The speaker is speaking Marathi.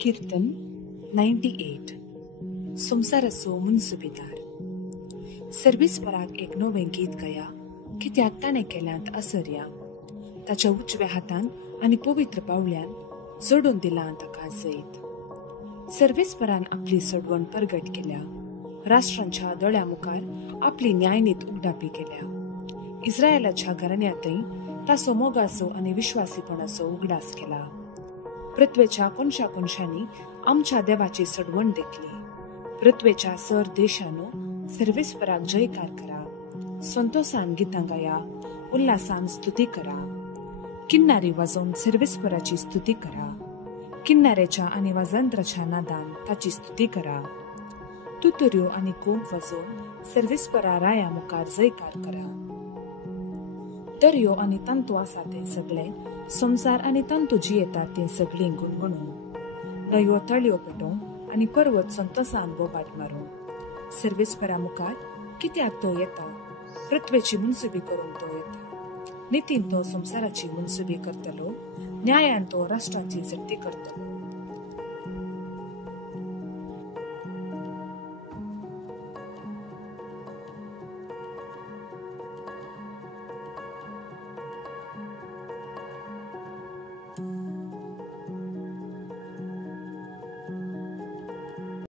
कीर्तन 98 संसाराचो मुनसुबेदार. सर्वेस्पराक एक नवें गीत गया, कित्याक ताणें केल्यांत आसर्या. ताच्या उजव्या हातान आनी पवित्र पावल्यान जोडून दिलां ताका जैत. सर्वेस्परान आपली सडवण परगट केल्या. राष्ट्रांच्या दोळ्या मुखार आपली न्यायनीत उगडापी केल्या. इस्रायलाच्या घराण्यांतय ताचो मोगाचो आनी विश्वासीपणाचो उगडास केला. पृथ्वेच्या कोनशा कोनशांनी आमच्या देवाची सडवण देखली. पृथ्वेच्या सर देशानो सर्वेस्पराक जयकार करा. संतोषान गितां गाया, उल्हासान स्तुती करा. किन्नारी वाजोवन सर्वेस्पराची स्तुती करा. किन्नारेच्या आनी वाजंत्राच्या नादान ताची स्तुती करा. तुतुर्यो आनी कोंब वाजोवन सर्वेस्परा राया मुखार जयकार करा. दर्यो आनी तांतू आसा ते सगळे, संसार आनी तांतू जी येतात ते सगळीं गुणगुणू. न्हंयो तळयो पेटोवं आनी पर्वत संतोषान बोबाट मारूं. सर्वेस्परा मुखार कित्याक तो येता. पृथ्वेची मुनसुबी करून तो येता. नितीन तो संसाराची मुनसुबी करतलो. न्यायान तो राष्ट्राची जप्ती करतलो.